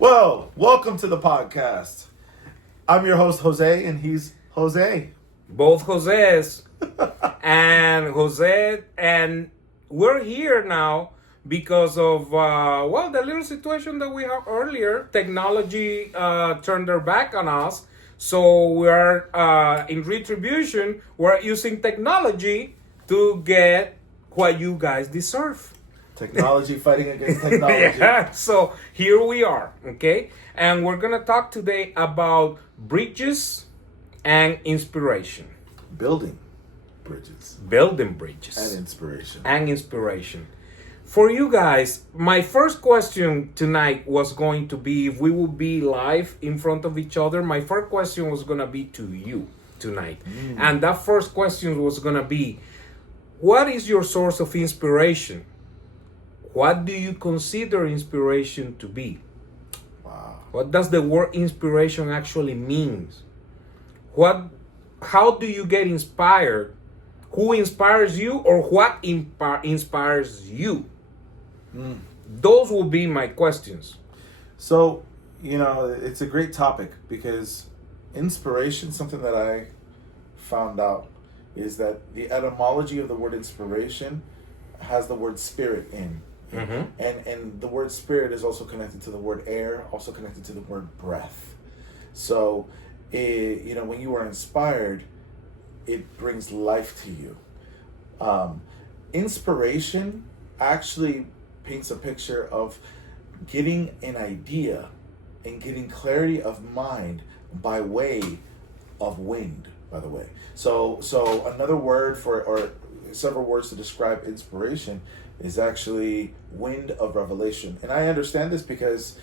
Well, welcome to the podcast. I'm your host, Jose, and he's Jose. Both Jose's. And we're here now because of, the little situation that we had earlier. Technology turned their back on us. So we're, in retribution, we're using technology to get what you guys deserve. Technology fighting against technology. Yeah, so here we are, okay? And we're going to talk today about bridges and inspiration. Building bridges. Building bridges. And inspiration. And inspiration. For you guys, my first question tonight was going to be if we would be live in front of each other. My first question was going to be to you tonight. And that first question was going to be, what is your source of inspiration? What do you consider inspiration to be? Wow. What does the word inspiration actually mean? How do you get inspired? Who inspires you, or what inspires you? Those will be my questions. So, it's a great topic because inspiration, something that I found out, is that the etymology of the word inspiration has the word spirit in. Mm-hmm. And the word spirit is also connected to the word air, also connected to the word breath. So, when you are inspired, it brings life to you. Inspiration actually paints a picture of getting an idea and getting clarity of mind by way of wind, by the way. So another word or several words to describe inspiration is actually wind of revelation. And I understand this because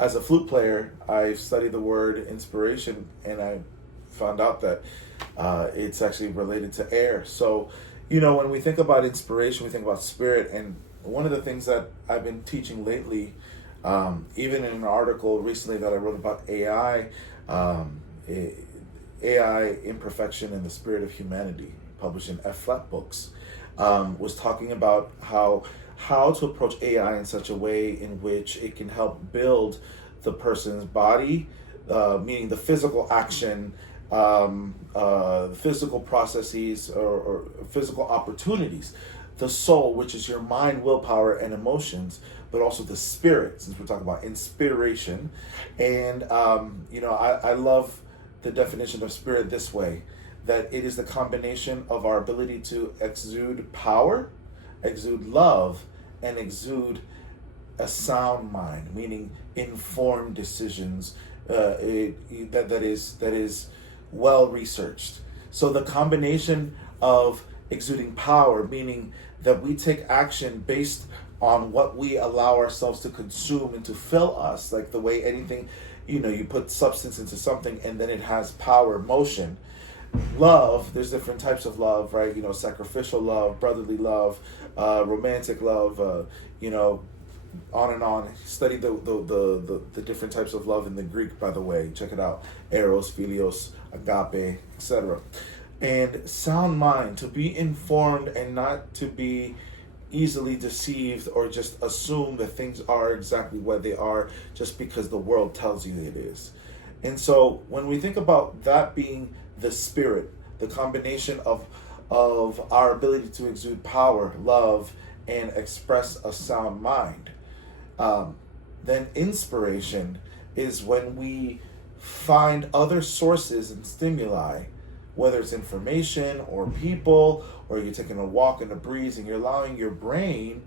as a flute player, I've studied the word inspiration, and I found out that it's actually related to air. So, when we think about inspiration, we think about spirit. And one of the things that I've been teaching lately, even in an article recently that I wrote about AI, AI Imperfection and the Spirit of Humanity, published in F-Flat Books, was talking about how to approach AI in such a way in which it can help build the person's body, meaning the physical action, physical processes or physical opportunities, the soul, which is your mind, willpower, and emotions, but also the spirit, since we're talking about inspiration. And, I love the definition of spirit this way, that it is the combination of our ability to exude power, exude love, and exude a sound mind, meaning informed decisions that is well researched. So the combination of exuding power, meaning that we take action based on what we allow ourselves to consume and to fill us, like the way anything, you put substance into something and then it has power, motion. Love, there's different types of love, right? Sacrificial love, brotherly love, romantic love, on and on. Study the different types of love in the Greek, by the way. Check it out. Eros, Philios, Agape, etc. And sound mind, to be informed and not to be easily deceived or just assume that things are exactly what they are just because the world tells you it is. And so when we think about that being the spirit, the combination of our ability to exude power, love, and express a sound mind, then inspiration is when we find other sources and stimuli, whether it's information or people, or you're taking a walk in the breeze and you're allowing your brain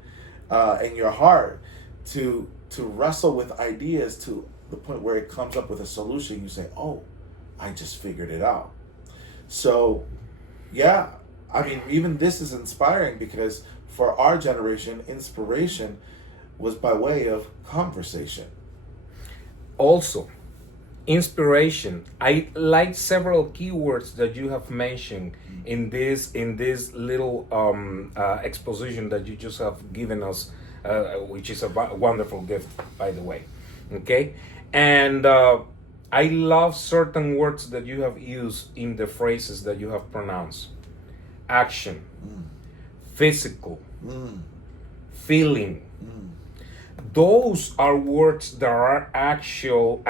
and your heart to wrestle with ideas to the point where it comes up with a solution. You say, oh, I just figured it out. So, yeah, even this is inspiring because for our generation, inspiration was by way of conversation. Also, inspiration. I like several keywords that you have mentioned in this little exposition that you just have given us, which is a wonderful gift, by the way. Okay, and I love certain words that you have used in the phrases that you have pronounced. Action, physical, feeling. those are words that are actual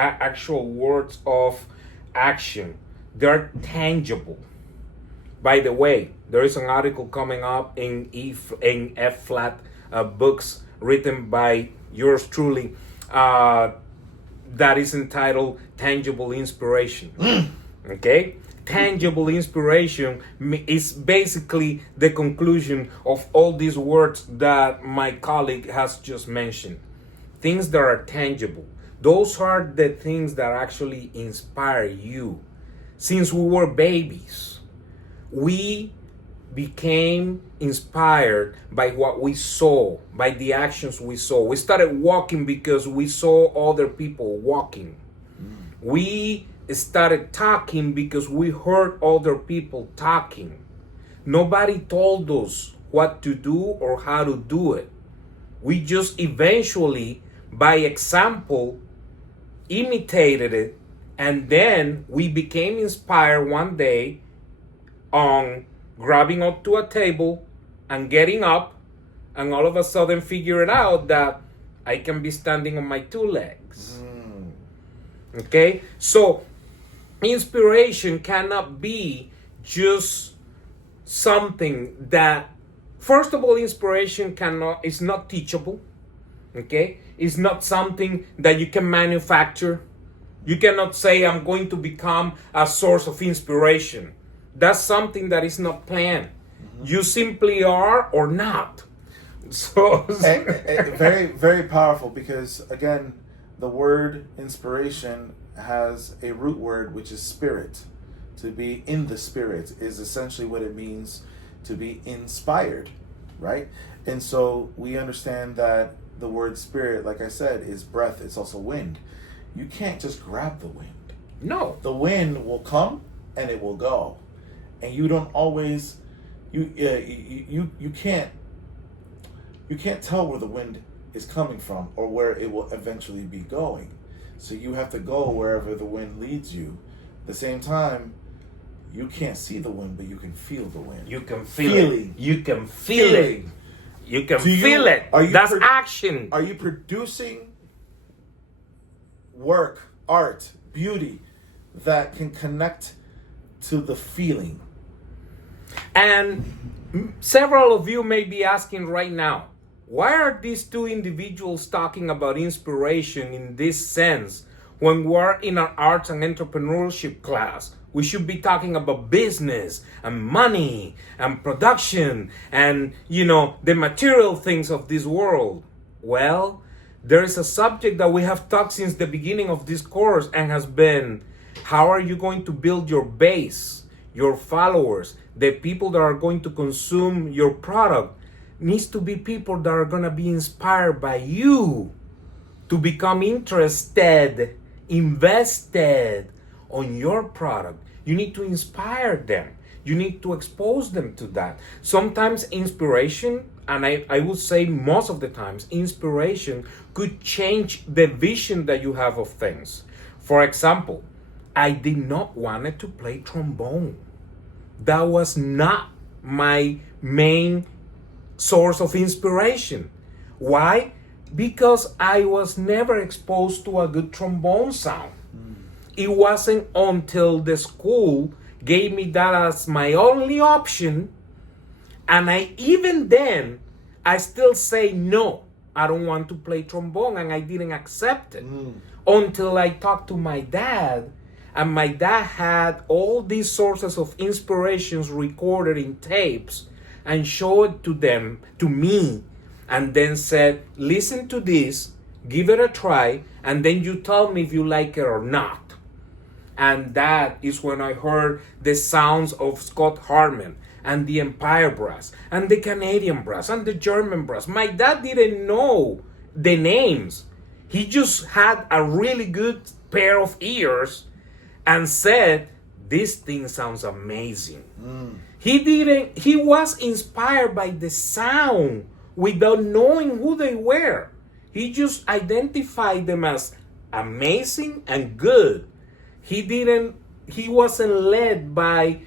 words of action. They're tangible. By the way, there is an article coming up in F flat books written by yours truly, that is entitled Tangible Inspiration. Okay? Tangible inspiration is basically the conclusion of all these words that my colleague has just mentioned. Things that are tangible. Those are the things that actually inspire you. Since we were babies, we became inspired by what we saw, by the actions we saw. We started walking because we saw other people walking. We started talking because we heard other people talking. Nobody told us what to do or how to do it. We just eventually, by example, imitated it, and then we became inspired one day on grabbing up to a table and getting up, and all of a sudden figured out that I can be standing on my two legs. Okay? So inspiration cannot be just something that, first of all, inspiration is not teachable. Okay? It's not something that you can manufacture. You cannot say, I'm going to become a source of inspiration. That's something that is not planned. You simply are or not. So very, very powerful, because again, the word inspiration has a root word, which is spirit. To be in the spirit is essentially what it means to be inspired, right? And so we understand that the word spirit, like I said, is breath. It's also wind. You can't just grab the wind. No. The wind will come and it will go, and you don't always you can't tell where the wind is coming from or where it will eventually be going. So you have to go wherever the wind leads you. At the same time, you can't see the wind, but you can feel the wind. You can feel it. You can feel it. You can feel it. That's action. Are you producing work, art, beauty that can connect to the feeling? And several of you may be asking right now, why are these two individuals talking about inspiration in this sense when we're in our arts and entrepreneurship class? We should be talking about business and money and production and, the material things of this world. Well, there is a subject that we have taught since the beginning of this course, and has been, how are you going to build your base, your followers, the people that are going to consume your product? Needs to be people that are going to be inspired by you to become interested, invested on your product. You need to inspire them. You need to expose them to that. Sometimes inspiration, and I would say most of the times, inspiration could change the vision that you have of things. For example, I did not want to play trombone. That was not my main source of inspiration. Why? Because I was never exposed to a good trombone sound. It wasn't until the school gave me that as my only option, and even then, I still say no, I don't want to play trombone, and I didn't accept it until I talked to my dad, and my dad had all these sources of inspirations recorded in tapes and showed to me, and then said, listen to this, give it a try, and then you tell me if you like it or not. And that is when I heard the sounds of Scott Hartman and the Empire Brass and the Canadian Brass and the German Brass. My dad didn't know the names. He just had a really good pair of ears and said, this thing sounds amazing. He was inspired by the sound without knowing who they were. He just identified them as amazing and good. He wasn't led by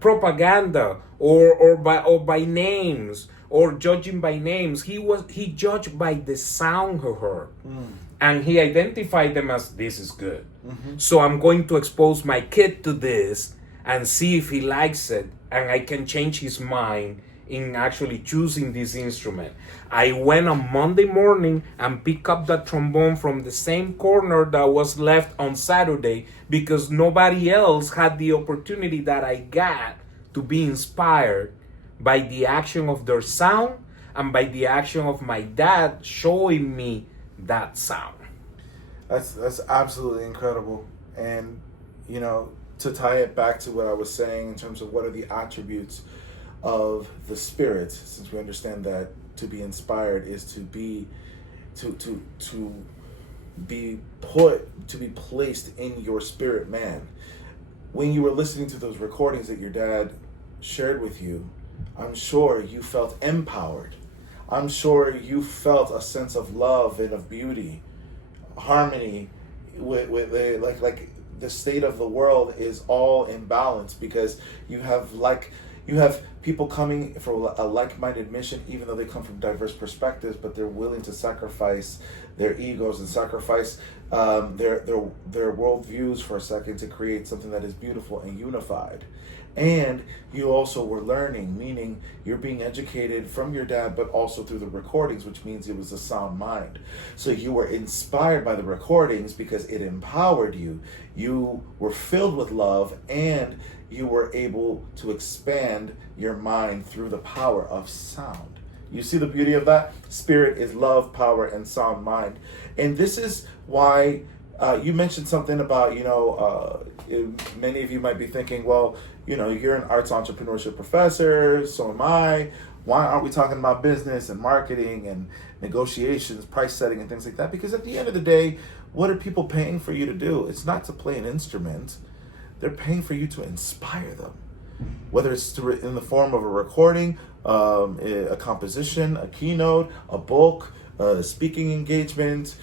propaganda or by names or judging by names. He judged by the sound he heard. And he identified them as, this is good. So I'm going to expose my kid to this and see if he likes it, and I can change his mind in actually choosing this instrument. I went on Monday morning and picked up the trombone from the same corner that was left on Saturday, because nobody else had the opportunity that I got to be inspired by the action of their sound and by the action of my dad showing me that sound. That's absolutely incredible. And, you know, to tie it back to what I was saying in terms of what are the attributes of the Spirit, since we understand that to be inspired is to be placed in your spirit man. When you were listening to those recordings that your dad shared with you, I'm sure you felt empowered. I'm sure you felt a sense of love and of beauty, harmony, with like the state of the world is all in balance, because you have people coming for a like-minded mission, even though they come from diverse perspectives, but they're willing to sacrifice their egos and sacrifice their worldviews for a second to create something that is beautiful and unified. And you also were learning, meaning you're being educated from your dad, but also through the recordings, which means it was a sound mind. So you were inspired by the recordings because it empowered you. You were filled with love, and you were able to expand your mind through the power of sound. You see the beauty of that? Spirit is love, power, and sound mind. And this is why you mentioned something about, many of you might be thinking, well, you're an arts entrepreneurship professor, so am I. Why aren't we talking about business and marketing and negotiations, price setting, and things like that? Because at the end of the day, what are people paying for you to do? It's not to play an instrument. They're paying for you to inspire them. Whether it's in the form of a recording, a composition, a keynote, a book, a speaking engagement,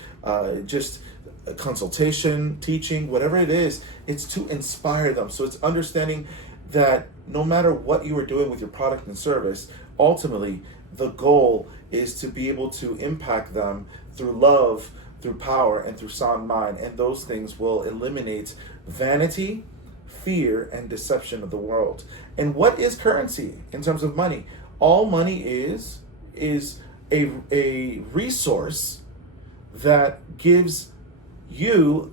just a consultation, teaching, whatever it is, it's to inspire them. So it's understanding that no matter what you are doing with your product and service, ultimately the goal is to be able to impact them through love, through power, and through sound mind. And those things will eliminate vanity, fear, and deception of the world. And what is currency in terms of money? All money is a resource that gives you,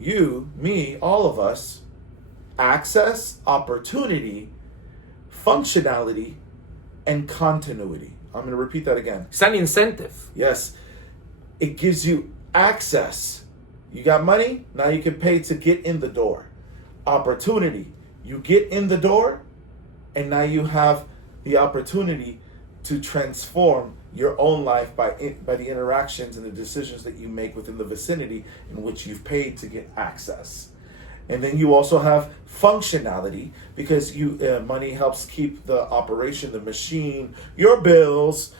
me, all of us, access, opportunity, functionality, and continuity. I'm going to repeat that again. It's an incentive. Yes. It gives you access. You got money, now you can pay to get in the door. Opportunity. You get in the door, and now you have the opportunity to transform your own life by the interactions and the decisions that you make within the vicinity in which you've paid to get access. And then you also have functionality, because money helps keep the operation, the machine, your bills,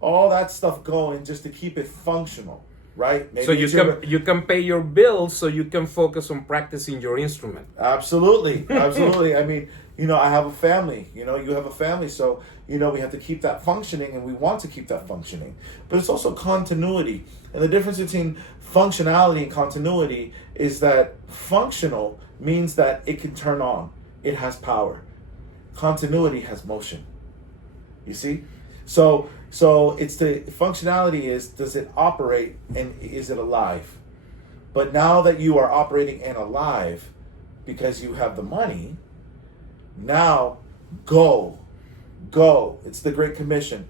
all that stuff going, just to keep it functional, right? Maybe so you can pay your bills so you can focus on practicing your instrument. Absolutely. I mean, I have a family, you have a family, so, we have to keep that functioning, and we want to keep that functioning. But it's also continuity. And the difference between functionality and continuity is that functional means that it can turn on. It has power. Continuity has motion. You see? So it's the functionality is, does it operate and is it alive? But now that you are operating and alive because you have the money, now go. It's the Great Commission.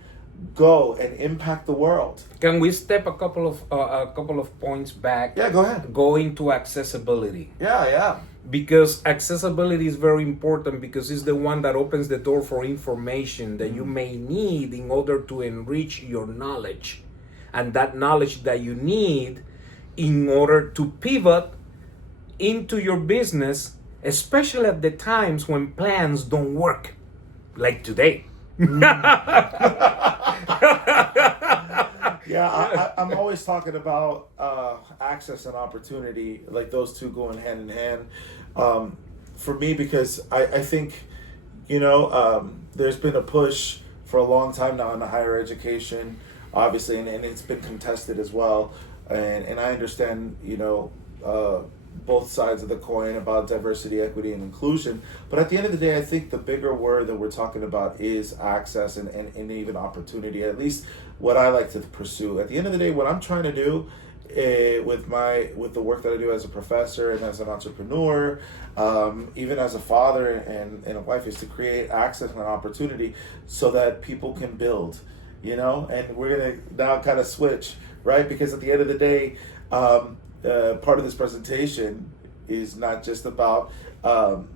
Go and impact the world. Can we step a couple of points back? Yeah, go ahead. Go into accessibility. Yeah. Because accessibility is very important, because it's the one that opens the door for information that you may need in order to enrich your knowledge. And that knowledge that you need in order to pivot into your business, especially at the times when plans don't work, like today. Yeah, I'm always talking about access and opportunity, like those two going hand in hand. For me, because I think, there's been a push for a long time now in the higher education, obviously, and it's been contested as well. And I understand, both sides of the coin about diversity, equity, and inclusion. But at the end of the day, I think the bigger word that we're talking about is access and even opportunity, at least what I like to pursue. At the end of the day, what I'm trying to do with the work that I do as a professor and as an entrepreneur, even as a father and a wife, is to create access and opportunity so that people can build, and we're going to now kind of switch, right? Because at the end of the day, part of this presentation is not just about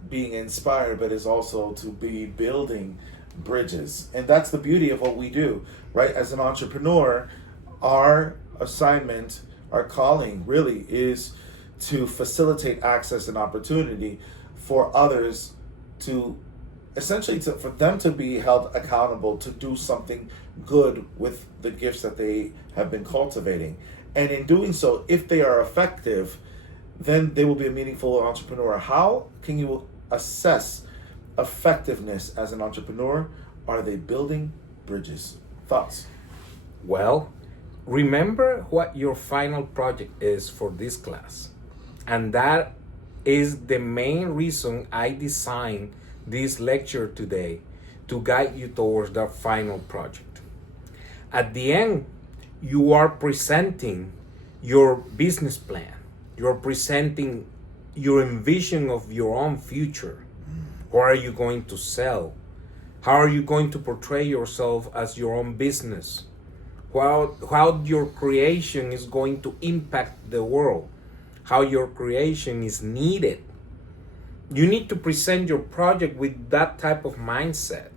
being inspired, but is also to be building bridges. And that's the beauty of what we do, right? As an entrepreneur, our assignment, our calling really is to facilitate access and opportunity for others to essentially for them to be held accountable to do something good with the gifts that they have been cultivating. And in doing so, if they are effective, then they will be a meaningful entrepreneur. How can you assess effectiveness as an entrepreneur? Are they building bridges? Thoughts? Well, remember what your final project is for this class. And that is the main reason I designed this lecture today, to guide you towards that final project. At the end, you are presenting your business plan. You're presenting your envision of your own future. What are you going to sell? How are you going to portray yourself as your own business? How your creation is going to impact the world, how your creation is needed. You need to present your project with that type of mindset.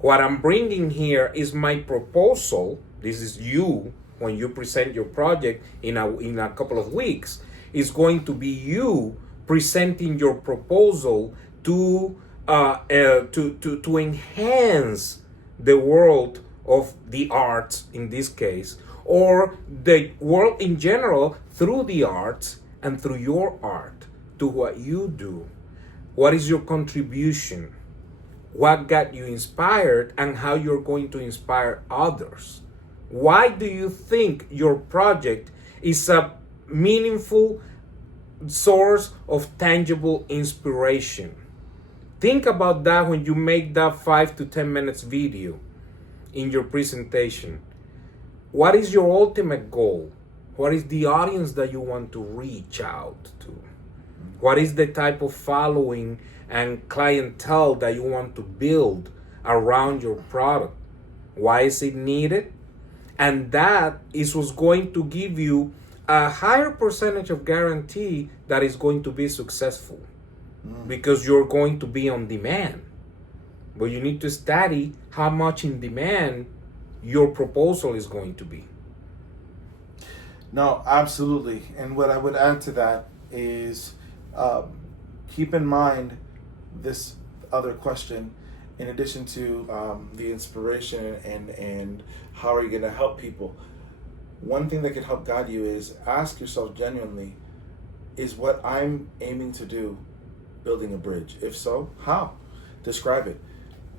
What I'm bringing here is my proposal. This is you when you present your project in a couple of weeks. Is going to be you presenting your proposal to enhance the world of the arts in this case, or the world in general through the arts and through your art to what you do. What is your contribution? What got you inspired and how you're going to inspire others? Why do you think your project is a meaningful source of tangible inspiration? Think about that when you make that 5 to 10 minutes video in your presentation. What is your ultimate goal? What is the audience that you want to reach out to? What is the type of following and clientele that you want to build around your product? Why is it needed? And that is what's going to give you a higher percentage of guarantee that is going to be successful, because you're going to be on demand. But you need to study how much in demand your proposal is going to be. No, absolutely. And what I would add to that is keep in mind this other question, in addition to the inspiration and how are you going to help people. One thing that can help guide you is ask yourself genuinely, is what I'm aiming to do building a bridge? If so, how? Describe it.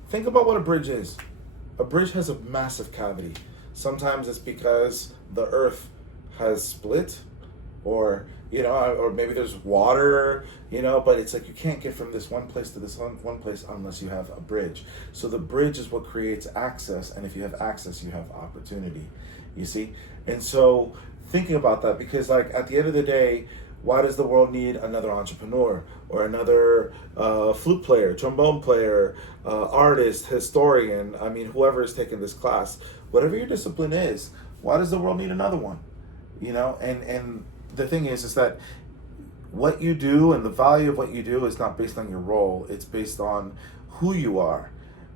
Think about what a bridge is. A bridge has a massive cavity. Sometimes it's because the earth has split, or maybe there's water, but it's like you can't get from this one place to this one place unless you have a bridge. So the bridge is what creates access, and if you have access, you have opportunity, you see? And so thinking about that, because like at the end of the day, why does the world need another entrepreneur or another flute player, trombone player, artist, historian? I mean, whoever is taking this class, whatever your discipline is, why does the world need another one? And the thing is that what you do and the value of what you do is not based on your role. It's based on who you are,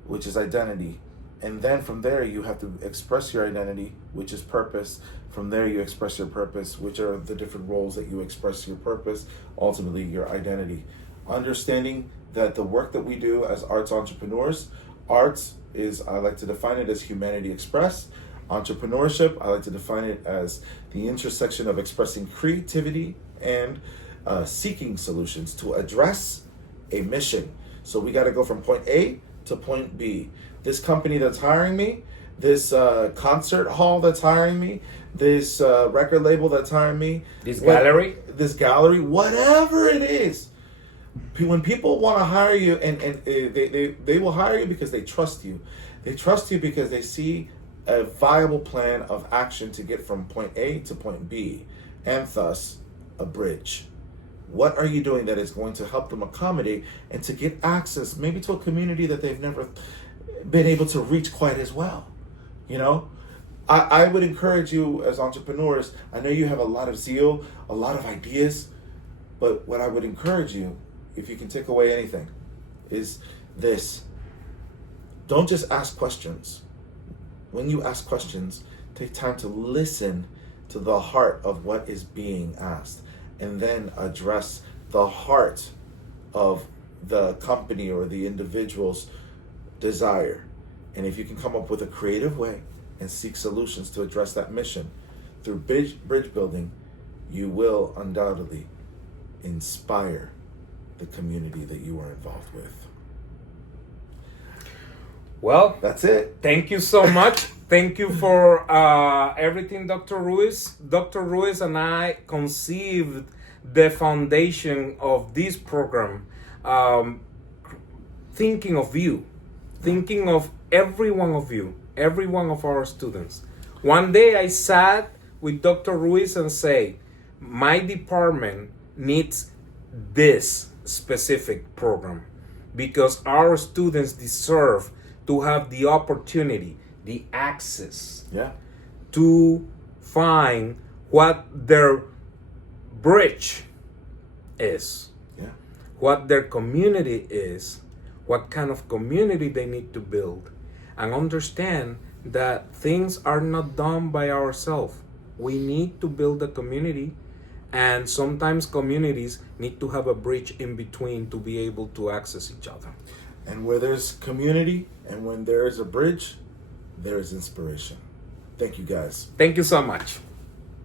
which is identity. And then from there, you have to express your identity, which is purpose. From there, you express your purpose, which are the different roles that you express your purpose, ultimately your identity. Understanding that the work that we do as arts entrepreneurs, arts is, I like to define it as humanity expressed. Entrepreneurship, I like to define it as the intersection of expressing creativity and seeking solutions to address a mission. So we got to go from point A to point B. this company that's hiring me, this concert hall that's hiring me, this record label that's hiring me, This gallery, whatever it is. When people want to hire you, and they will hire you because they trust you. They trust you because they see a viable plan of action to get from point A to point B, and thus a bridge. What are you doing that is going to help them accommodate and to get access maybe to a community that they've never been able to reach quite as well? You know, I would encourage you as entrepreneurs. I know you have a lot of zeal, a lot of ideas, but what I would encourage you, if you can take away anything, is this. Don't just ask questions. When you ask questions, take time to listen to the heart of what is being asked, and then address the heart of the company or the individual's desire. And if you can come up with a creative way and seek solutions to address that mission through bridge building, you will undoubtedly inspire the community that you are involved with. Well, That's it. thank you so much. Thank you for everything, Dr. Ruiz. Dr. Ruiz and I conceived the foundation of this program, thinking of you, thinking of every one of you, every one of our students. One day I sat with Dr. Ruiz and say, my department needs this specific program because our students deserve to have the opportunity, the access to find what their bridge is, what their community is, what kind of community they need to build, and understand that things are not done by ourselves. We need to build a community, and sometimes communities need to have a bridge in between to be able to access each other. And where there's community and when there is a bridge, there is inspiration. Thank you, guys. Thank you so much.